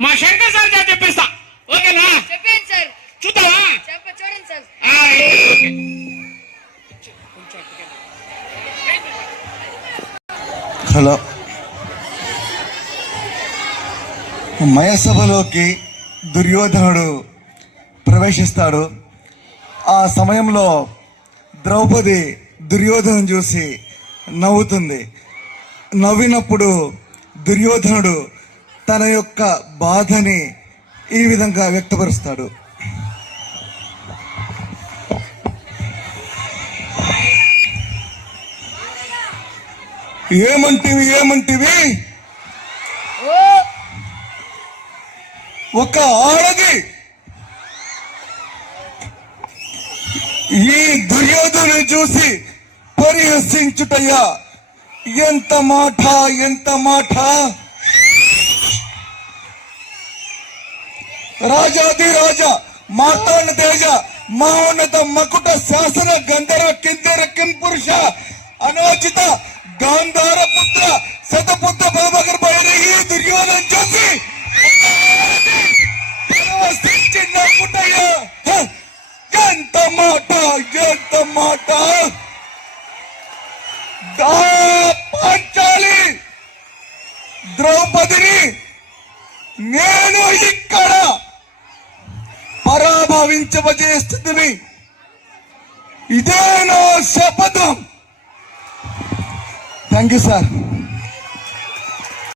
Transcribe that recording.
మా శంకర్ సార్ చేత చెప్పిస్తా. ఓకేనా? చెప్పండి సార్. చూద్దామా? చూడండి సార్. హలో, మయసభలోకి దుర్యోధనుడు ప్రవేశిస్తాడు. ఆ సమయంలో ద్రౌపది దుర్యోధను చూసి నవ్వుతుంది. నవ్వినప్పుడు దుర్యోధనుడు తన యొక్క బాధని ఈ విధంగా వ్యక్తపరుస్తాడు. ఏమంటివి ఒక ఆడది ఈ దుర్యోధను చూసి పరిహసించుటయ్యా, ఎంత మాట. రాజాదిరాజా మార్తాండ తేజ మహోన్నత మకుట శాసన గంధర కిందర కింపురుష అనాచిత గాంధార పుత్ర శతపుత్ర బలమగర్ బయలు ఈ దుర్యోధన చూసి నవ్వుటయ్యా, ఎంత మాట. పాంచాలి ద్రౌపదిని నేను ఇక్కడ పరాభవించబజేస్తుంది. ఇదే నా శపథం. Thank you sir.